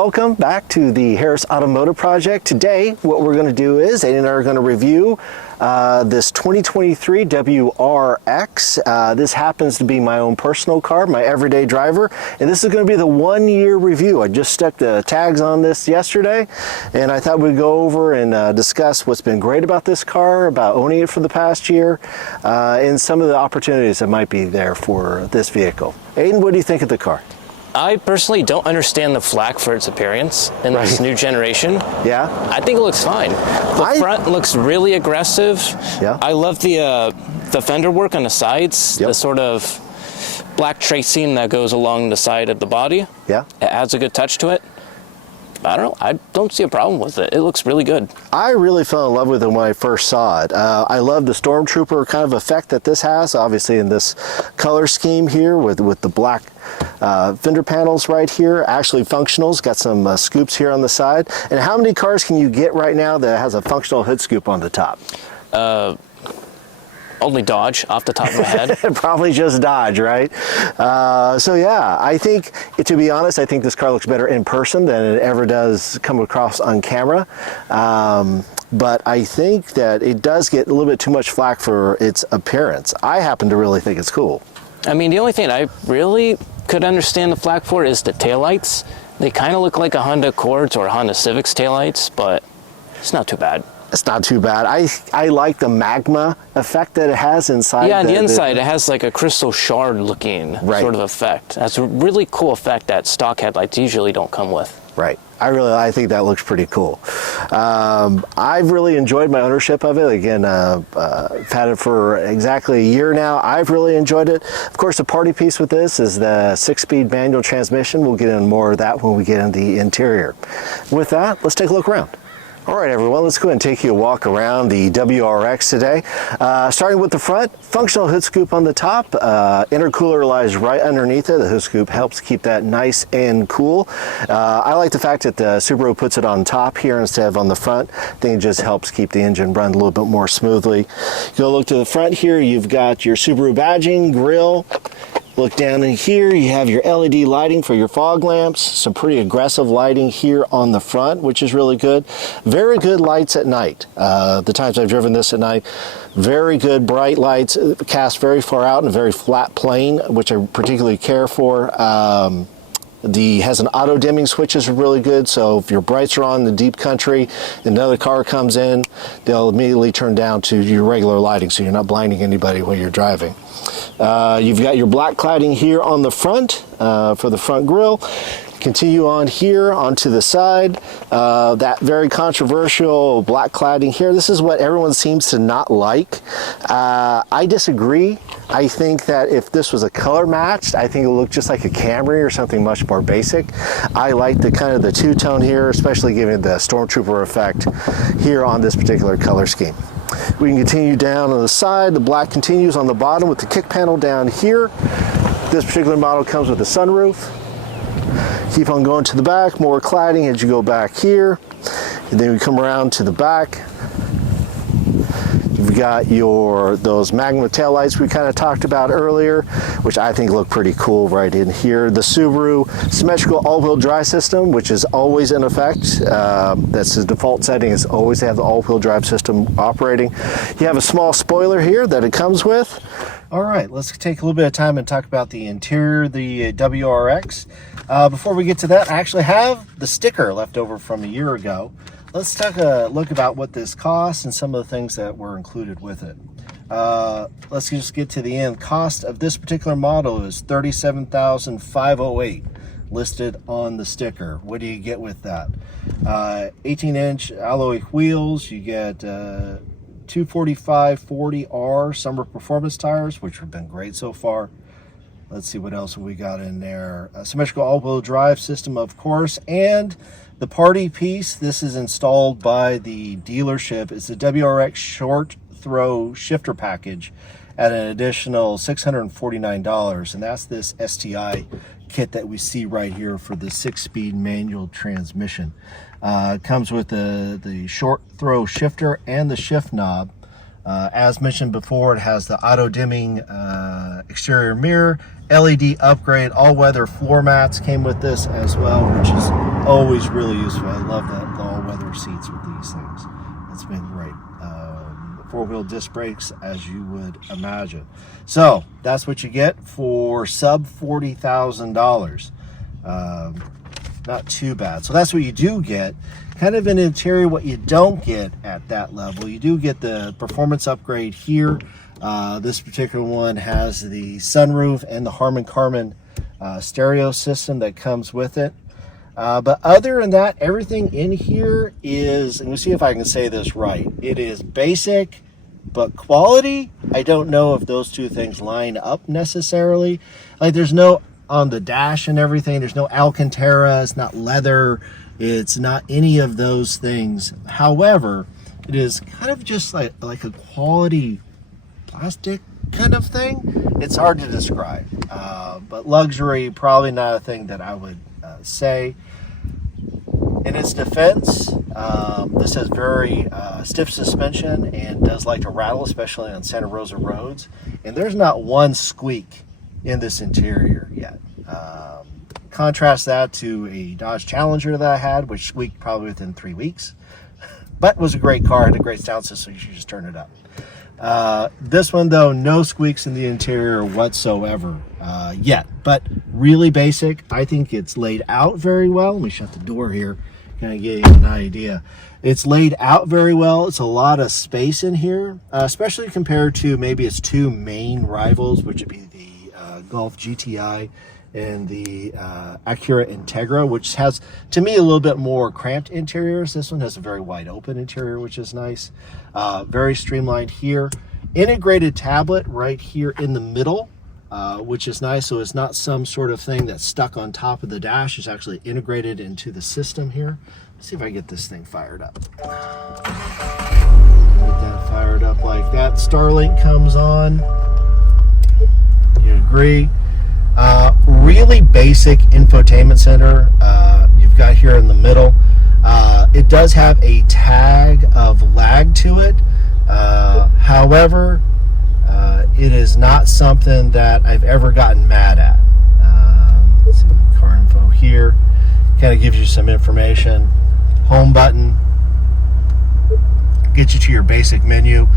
welcome back to the Harris Automotive Project. Today, what we're going to do is Aiden and I are going to review this 2023 WRX. This happens to be my own personal car, my everyday driver, and this is going to be the 1-year review. I just stuck the tags on this yesterday, and I thought we'd go over and discuss what's been great about this car, about owning it for the past year, and some of the opportunities that might be there for this vehicle. Aiden, what do you think of the car? I personally don't understand the flack for its appearance in this new generation. Yeah? I think it looks fine. The front looks really aggressive. Yeah. I love the fender work on the sides, the sort of black tracing that goes along the side of the body. Yeah. It adds a good touch to it. I don't know. I don't see a problem with it. It looks really good. I really fell in love with it when I first saw it. I love the Stormtrooper kind of effect that this has, obviously in this color scheme here with the black fender panels right here, actually functional. It's got some scoops here on the side. And how many cars can you get right now that has a functional hood scoop on the top? Only Dodge off the top of my head. Probably just Dodge, right? So yeah, I think, to be honest, I think this car looks better in person than it ever does come across on camera. But I think that it does get a little bit too much flack for its appearance. I happen to really think it's cool. I mean, the only thing I really could understand the flack for is the taillights. They kind of look like a Honda Accords or Honda Civic's taillights, but it's not too bad. It's not too bad. I like the magma effect that it has inside. Yeah, on the inside it has like a crystal shard looking sort of effect. That's a really cool effect that stock headlights usually don't come with. Right. I think that looks pretty cool. I've really enjoyed my ownership of it. Again, I've had it for exactly a year now. I've really enjoyed it. Of course, the party piece with this is the 6-speed manual transmission. We'll get into more of that when we get into the interior. With that, let's take a look around. All right, everyone, let's go ahead and take you a walk around the WRX today. Starting with the front, functional hood scoop on the top. Intercooler lies right underneath it. The hood scoop helps keep that nice and cool. I like the fact that the Subaru puts it on top here instead of on the front. I think it just helps keep the engine run a little bit more smoothly. Go look to the front here, you've got your Subaru badging, grille. Look down in here, you have your LED lighting for your fog lamps, some pretty aggressive lighting here on the front, which is really good. Very good lights at night. The times I've driven this at night, very good bright lights, cast very far out in a very flat plane, which I particularly care for. Has an auto dimming switch is really good, so if your brights are on in the deep country and another car comes in, they'll immediately turn down to your regular lighting so you're not blinding anybody while you're driving. You've got your black cladding here on the front for the front grille. Continue on here onto the side, that very controversial black cladding here. This is what everyone seems to not like. I disagree. I think that if this was a color matched, I think it would look just like a Camry or something much more basic. I like the kind of the two-tone here, especially given the Stormtrooper effect here on this particular color scheme. We can continue down on the side. The black continues on the bottom with the kick panel down here. This particular model comes with a sunroof. Keep on going to the back, more cladding as you go back here. And then we come around to the back. You've got those magma taillights we kind of talked about earlier, which I think look pretty cool right in here. The Subaru symmetrical all-wheel drive system, which is always in effect. That's the default setting, is always to have the all-wheel drive system operating. You have a small spoiler here that it comes with. All right, let's take a little bit of time and talk about the interior, the WRX. Before we get to that, I actually have the sticker left over from a year ago. Let's take a look about what this costs and some of the things that were included with it. Let's just get to the end. Cost of this particular model is $37,508 listed on the sticker. What do you get with that? 18-inch alloy wheels. You get 245/40R summer performance tires, which have been great so far. Let's see what else we got in there. A symmetrical all-wheel drive system, of course, and the party piece. This is installed by the dealership. It's a WRX short throw shifter package at an additional $649, and that's this STI kit that we see right here for the 6-speed manual transmission. It comes with the short throw shifter and the shift knob. As mentioned before, it has the auto dimming exterior mirror, LED upgrade, all-weather floor mats came with this as well, which is always really useful. I love the all-weather seats with these things. It's been great. Four-wheel disc brakes, as you would imagine. So that's what you get for sub $40,000. Not too bad. So that's what you do get. Kind of an interior. What you don't get at that level, you do get the performance upgrade here. This particular one has the sunroof and the Harman Kardon stereo system that comes with it. But other than that, everything in here is, and we'll see if I can say this right, it is basic, but quality. I don't know if those two things line up necessarily. Like, there's no, on the dash and everything, there's no Alcantara, it's not leather, it's not any of those things. However, it is kind of just like a quality plastic kind of thing. It's hard to describe, but luxury, probably not a thing that I would say. In its defense, this has very stiff suspension and does like to rattle, especially on Santa Rosa roads. And there's not one squeak in this interior yet. Contrast that to a Dodge Challenger that I had, which squeaked probably within 3 weeks. But was a great car, had a great sound system, so you should just turn it up. This one, though, no squeaks in the interior whatsoever yet, but really basic. I think it's laid out very well. Let me shut the door here, kind of give you an idea. It's laid out very well. It's a lot of space in here, especially compared to maybe its two main rivals, which would be the Golf GTI and the Acura Integra, which has, to me, a little bit more cramped interiors. This one has a very wide open interior, which is nice. Very streamlined here. Integrated tablet right here in the middle, which is nice. So it's not some sort of thing that's stuck on top of the dash. It's actually integrated into the system here. Let's see if I can get this thing fired up. Get that fired up like that. Starlink comes on. You agree? Really basic infotainment center you've got here in the middle. It does have a tag of lag to it. However, it is not something that I've ever gotten mad at. Let's see, car info here. Kind of gives you some information. Home button. Get you to your basic menu.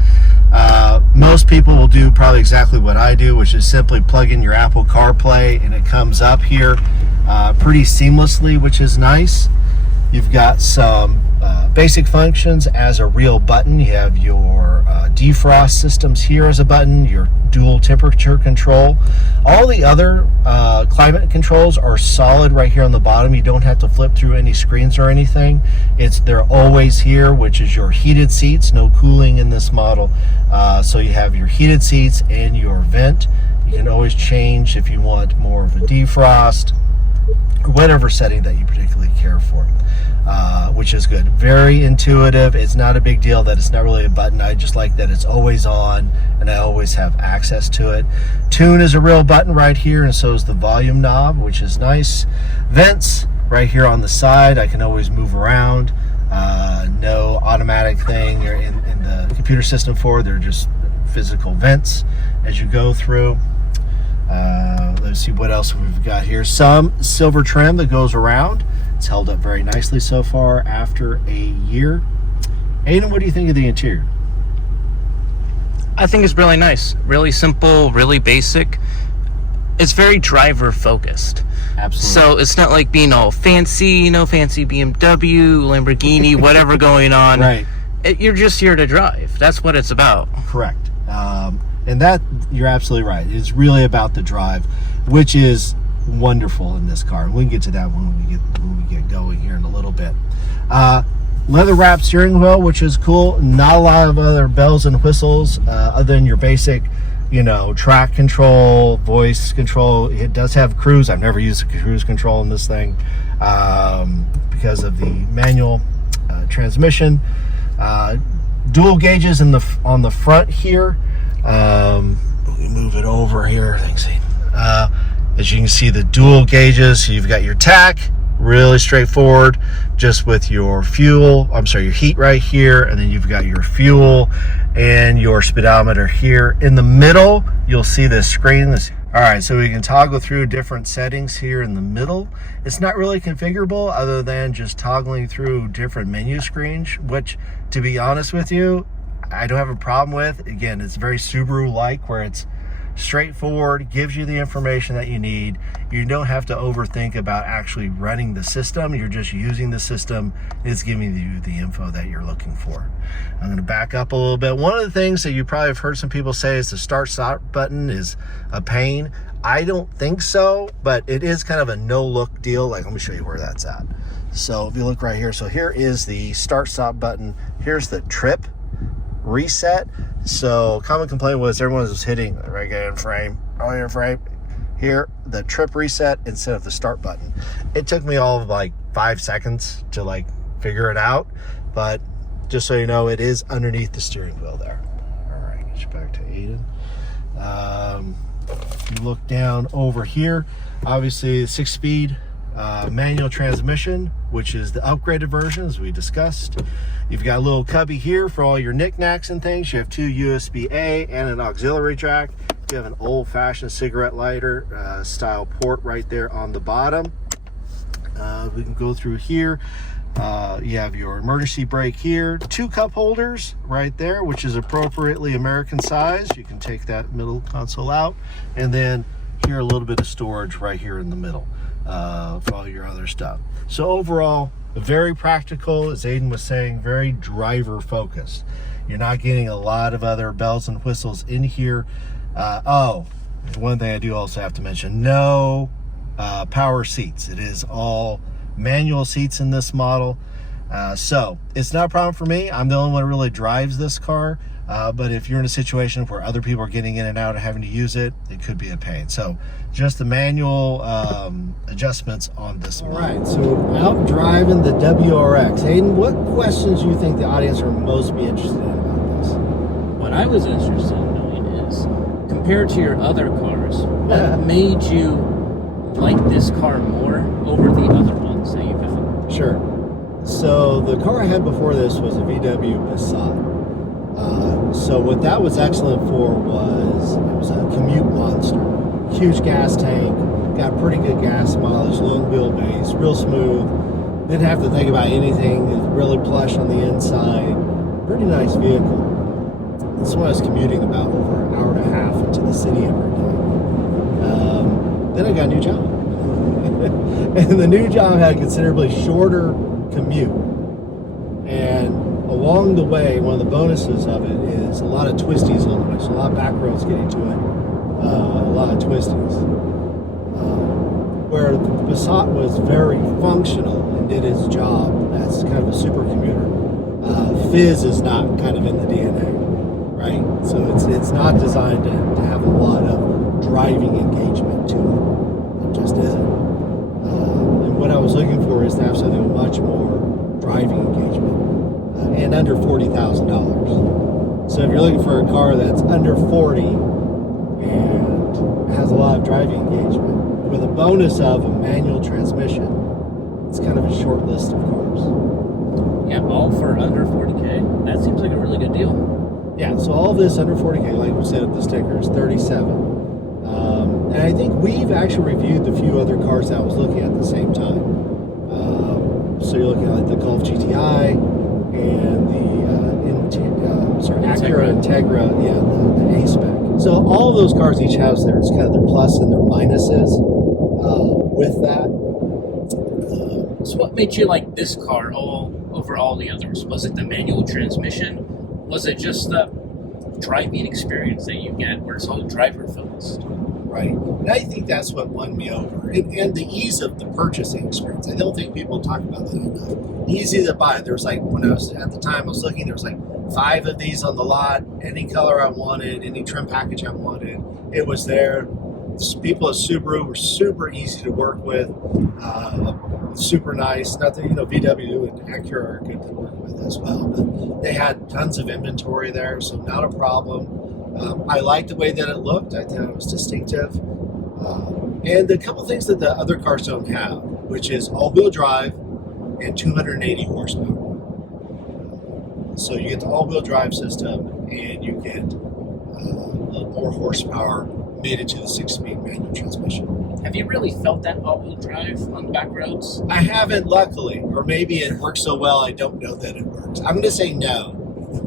Most people will do probably exactly what I do, which is simply plug in your Apple CarPlay and it comes up here pretty seamlessly, which is nice. You've got some basic functions as a real button. You have your defrost systems here as a button, your dual temperature control. All the other climate controls are solid right here on the bottom. You don't have to flip through any screens or anything. They're always here, which is your heated seats. No cooling in this model. So you have your heated seats and your vent. You can always change if you want more of a defrost, or whatever setting that you particularly care for, which is good. Very intuitive. It's not a big deal that it's not really a button. I just like that it's always on and I always have access to it. Tune is a real button right here, and so is the volume knob, which is nice. Vents right here on the side. I can always move around. No automatic thing or in the computer system for. They're just physical vents as you go through. Let's see what else we've got here. Some silver trim that goes around. It's held up very nicely so far after a year. Aiden, what do you think of the interior? I think it's really nice. Really simple, really basic. It's very driver focused. Absolutely. So it's not like being all fancy, fancy BMW, Lamborghini, whatever going on. Right. You're just here to drive. That's what it's about. Correct. And that, you're absolutely right. It's really about the drive, which is wonderful in this car. We can get to that when we get going here in a little bit. Leather wrapped steering wheel, which is cool. Not a lot of other bells and whistles other than your basic, track control, voice control. It does have cruise. I've never used cruise control in this thing because of the manual transmission. Dual gauges on the front here. Let me move it over here. As you can see, the dual gauges. So you've got your tack, really straightforward, just with your your heat right here, and then you've got your fuel and your speedometer here. In the middle, you'll see this screen. All right, so we can toggle through different settings here in the middle. It's not really configurable other than just toggling through different menu screens, which, to be honest with you, I don't have a problem with. Again, it's very Subaru-like, where it's straightforward, gives you the information that you need. You don't have to overthink about actually running the system. You're just using the system. It's giving you the info that you're looking for. I'm going to back up a little bit. One of the things that you probably have heard some people say is the start-stop button is a pain. I don't think so, but it is kind of a no-look deal. Like, let me show you where that's at. So if you look right here, so here is the start-stop button. Here's the trip reset. So common complaint was everyone was hitting the regular frame, earlier frame. Here, the trip reset instead of the start button. It took me all of like 5 seconds to like figure it out, but just so you know, it is underneath the steering wheel there. All right, get you back to Aiden. If you look down over here, obviously the 6-speed manual transmission, which is the upgraded version, as we discussed. You've got a little cubby here for all your knickknacks and things. You have 2 USB-A and an auxiliary jack. You have an old-fashioned cigarette lighter style port right there on the bottom. We can go through here. You have your emergency brake here. 2 cup holders right there, which is appropriately American size. You can take that middle console out. And then here, a little bit of storage right here in the middle for all your other stuff. So overall, very practical, as Aiden was saying, very driver focused. You're not getting a lot of other bells and whistles in here. One thing I do also have to mention, no power seats. It is all manual seats in this model. So it's not a problem for me. I'm the only one who really drives this car. But if you're in a situation where other people are getting in and out and having to use it, it could be a pain. So just the manual adjustments on this one. All right, so out driving the WRX. Aiden, what questions do you think the audience are most be interested in about this? What I was interested in knowing is, compared to your other cars, what made you like this car more over the other ones that you've had? Sure. So the car I had before this was a VW Passat. So what that was excellent for was, it was a commute monster. Huge gas tank, got pretty good gas mileage, long wheelbase, real smooth. Didn't have to think about anything. It was really plush on the inside. Pretty nice vehicle. This is when I was commuting about over an hour and a half into the city every day. Then I got a new job. And the new job had a considerably shorter commute. And along the way, one of the bonuses of it is a lot of twisties on the way. So a lot of back roads getting to it, a lot of twisties. Where the Passat was very functional and did its job as kind of a super commuter. Fizz is not kind of in the DNA, right? So it's not designed to have a lot of driving engagement to it. It just isn't. And what I was looking for is to have something with much more driving engagement. And under $40,000. So if you're looking for a car that's under 40 and has a lot of driving engagement, with a bonus of a manual transmission, it's kind of a short list of cars. Yeah, all for under 40K. That seems like a really good deal. Yeah, so all of this under 40K, like we said at the sticker, is 37. And I think we've actually reviewed the few other cars that I was looking at the same time. So you're looking at like the Golf GTI, and the Acura Integra, the A-Spec. So all of those cars each has their kind of their plus and their minuses with that. So what made you like this car over all the others? Was it the manual transmission? Was it just the driving experience that you get where it's all driver focused? Right. And I think that's what won me over. And the ease of the purchasing experience. I don't think people talk about that enough. Easy to buy. There was like, when I was, at the time I was looking, there was like 5 of these on the lot, any color I wanted, any trim package I wanted. It was there. People at Subaru were super easy to work with, super nice. Nothing, VW and Acura are good to work with as well. But they had tons of inventory there, so not a problem. I liked the way that it looked. I thought it was distinctive. And a couple things that the other cars don't have, which is all-wheel drive and 280 horsepower. So you get the all-wheel drive system, and you get a little more horsepower made it to the 6-speed manual transmission. Have you really felt that all-wheel drive on the back roads? I haven't, luckily, or maybe it works so well I don't know that it works. I'm going to say no,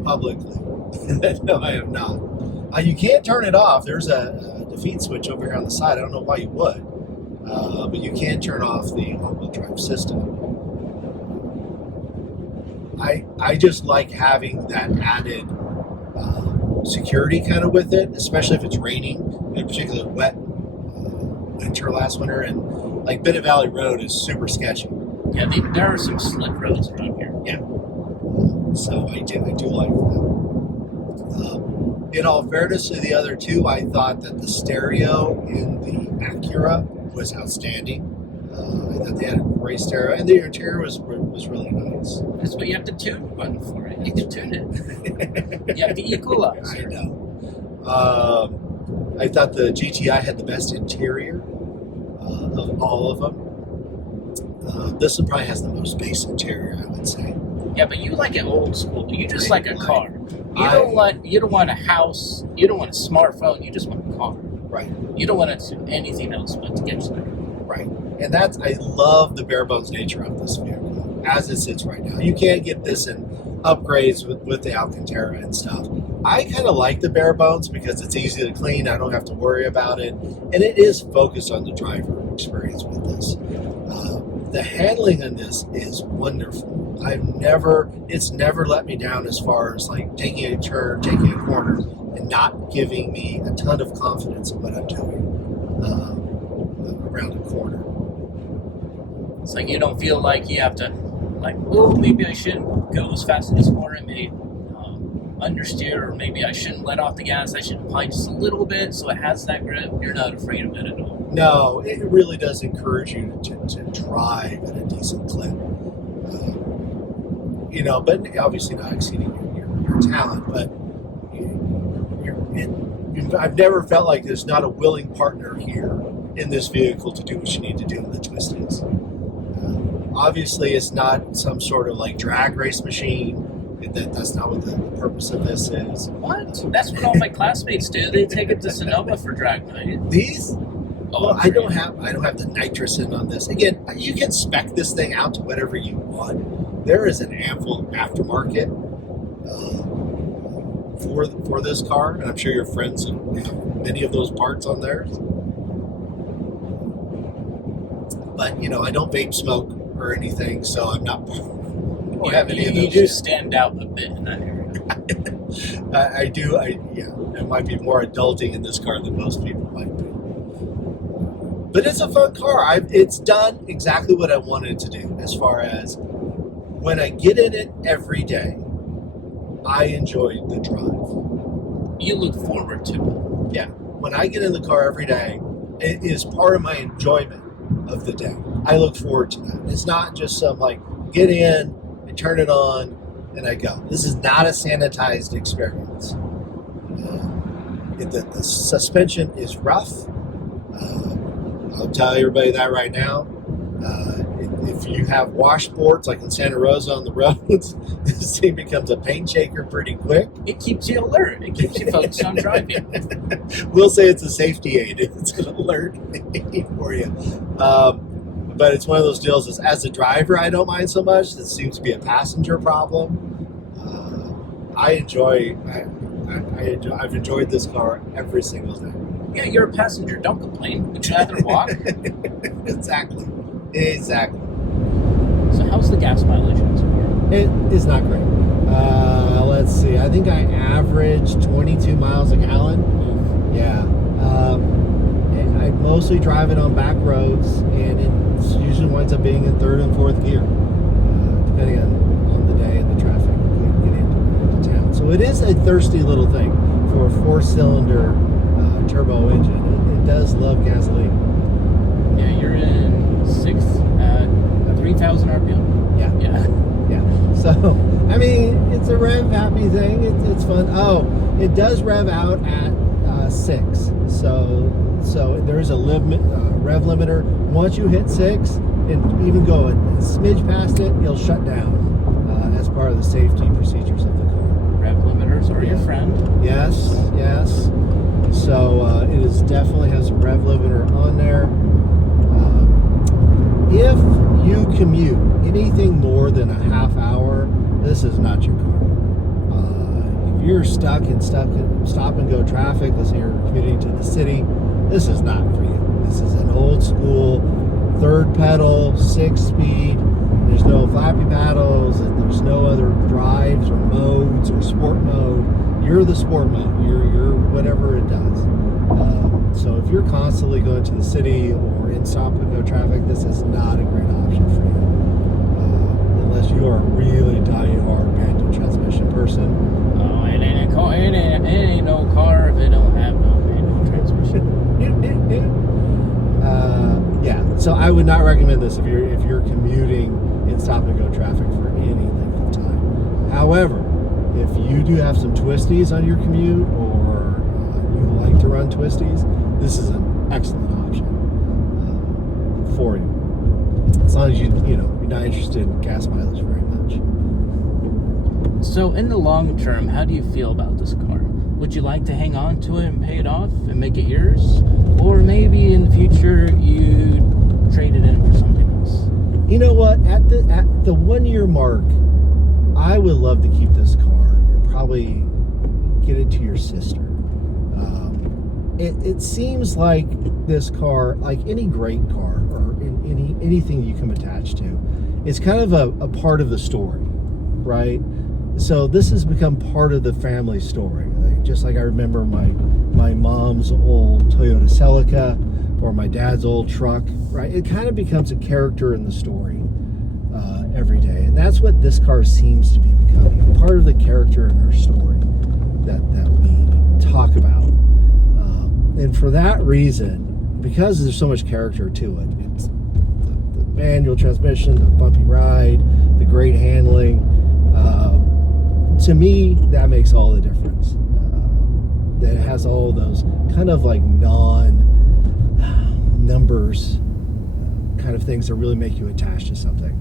publicly. No, I have not. You can't turn it off. There's a defeat switch over here on the side. I don't know why you would, but you can turn off the all-wheel drive system. I just like having that added security kind of with it, especially if it's raining, in particular wet winter last winter, and like Bennett Valley Road is super sketchy. Yeah, there are some slick roads around here. Yeah, so I do like that. In all fairness to the other two, I thought that the stereo in the Acura was outstanding. I thought they had a great stereo, and the interior was really nice. That's what you have the tune button for. It. You can tune it. You have the equalizer. I know. I thought the GTI had the best interior of all of them. This one probably has the most space interior, I would say. Yeah, but you like it old school. You just like a car. You don't want a house. You don't want a smartphone. You just want a car. Right. You don't want to do anything else but to get you there. Right. And I love the bare bones nature of this vehicle as it sits right now. You can't get this in upgrades with the Alcantara and stuff. I kind of like the bare bones because it's easy to clean. I don't have to worry about it. And it is focused on the driver experience with this. The handling on this is wonderful. It's never let me down as far as like taking a turn, taking a corner, and not giving me a ton of confidence in what I'm doing around a corner. It's like you don't feel like you have to, like, oh, maybe I shouldn't go as fast in this corner, maybe understeer, or maybe I shouldn't let off the gas. I should apply just a little bit so it has that grip. You're not afraid of it at all. No, it really does encourage you to drive at a decent clip. But obviously not exceeding your talent. But I've never felt like there's not a willing partner here in this vehicle to do what you need to do in the twistings. Obviously, it's not some sort of like drag race machine. That's not what the purpose of this is. What? That's what all my classmates do. They take it to Sonoma for drag night. These? Oh, well, I don't have the nitrous in on this. Again, you can spec this thing out to whatever you want. There is an ample aftermarket for this car, and I'm sure your friends have many of those parts on theirs. But I don't vape, smoke, or anything, so I'm not. You do stand out a bit in that area. I do. It might be more adulting in this car than most people might be. But it's a fun car. It's done exactly what I wanted it to do. As far as when I get in it every day, I enjoy the drive. You look forward to it. Yeah. When I get in the car every day, it is part of my enjoyment of the day. I look forward to that. It's not just some like get in, I turn it on, and I go. This is not a sanitized experience. The suspension is rough. I'll tell everybody that right now. If you have washboards like in Santa Rosa on the roads, this thing becomes a paint shaker pretty quick. It keeps you alert. It keeps you focused on driving. We'll say it's a safety aid. It's an alert aid for you. But it's one of those deals as a driver, I don't mind so much. It seems to be a passenger problem. I've enjoyed this car every single day. Yeah, you're a passenger. Don't complain. Would you rather walk? Exactly. So how's the gas mileage in this car? It is not great. Let's see. I think I average 22 miles a gallon. Yeah. I mostly drive it on back roads, and it usually winds up being in third and fourth gear, depending on the day and the traffic getting into town. So it is a thirsty little thing for a four-cylinder turbo engine. It does love gasoline. Yeah, you're in sixth at 3,000 RPM. Yeah. So, I mean, it's a rev happy thing. It's fun. Oh, it does rev out at 6. So there is a rev limiter. Once you hit 6 and even go a smidge past it, it'll shut down as part of the safety procedures of the car. Rev limiters are your friend. Yes. So it is This definitely has a rev limiter on there. If you commute anything more than a half hour, this is not your car. If you're stuck in stop and go traffic, let's say you're commuting to the city, this is not for you. This is an old school 3rd pedal, 6-speed. There's no flappy paddles, and there's no other drives or modes or sport mode. You're the sport mode. You're whatever it does. So if you're constantly going to the city or in stop and go traffic, this is not a great option for you. Unless you are a really die-hard manual transmission person. Oh, it ain't a car. It ain't no car if it don't have no manual transmission. Yeah, so I would not recommend this if you're commuting in stop and go traffic for any length of time. However, if you do have some twisties on your commute, or you like to run twisties, this is an excellent option for you. As long as you're not interested in gas mileage very much. So in the long term, how do you feel about this car? Would you like to hang on to it and pay it off and make it yours? Or maybe in the future you trade it in for something else? You know what? At the 1 year mark, I would love to keep this car and probably get it to your sister. It seems like this car, like any great car or anything you can attach to, it's kind of a part of the story, right? So this has become part of the family story. Just like I remember my mom's old Toyota Celica or my dad's old truck, right? It kind of becomes a character in the story every day. And that's what this car seems to be becoming, part of the character in our story that we talk about. And for that reason, because there's so much character to it, it's the manual transmission, the bumpy ride, the great handling, to me, that makes all the difference. That it has all those kind of like non-numbers kind of things that really make you attached to something.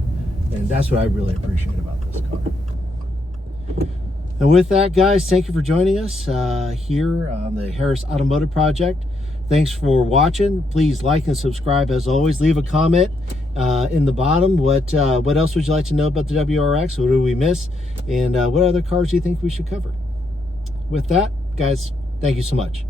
And that's what I really appreciate about this car. And with that, guys, thank you for joining us here on the Harris Automotive Project. Thanks for watching. Please like and subscribe. As always, leave a comment in the bottom. What else would you like to know about the WRX? What do we miss? And what other cars do you think we should cover? With that, guys, thank you so much.